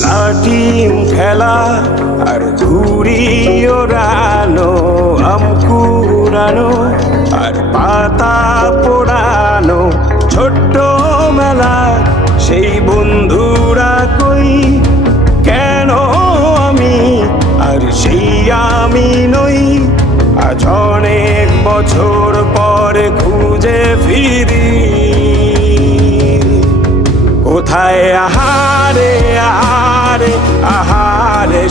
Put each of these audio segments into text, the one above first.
লাটিম খেলা আর ঘুড়ি ওড়ানো আম কুড়ানো আর পাতা পোড়ানো ছোট্ট মেলা, সেই বন্ধুরা কই? কেন আমি? আর সেই আমি নই। আজ অনেক বছর পরে খুঁজে ফিরি। কোথায় আহারে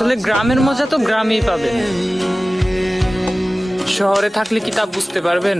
আসলে গ্রামের মজা তো গ্রামেই পাবেন শহরে থাকলে কি তা বুঝতে পারবেন?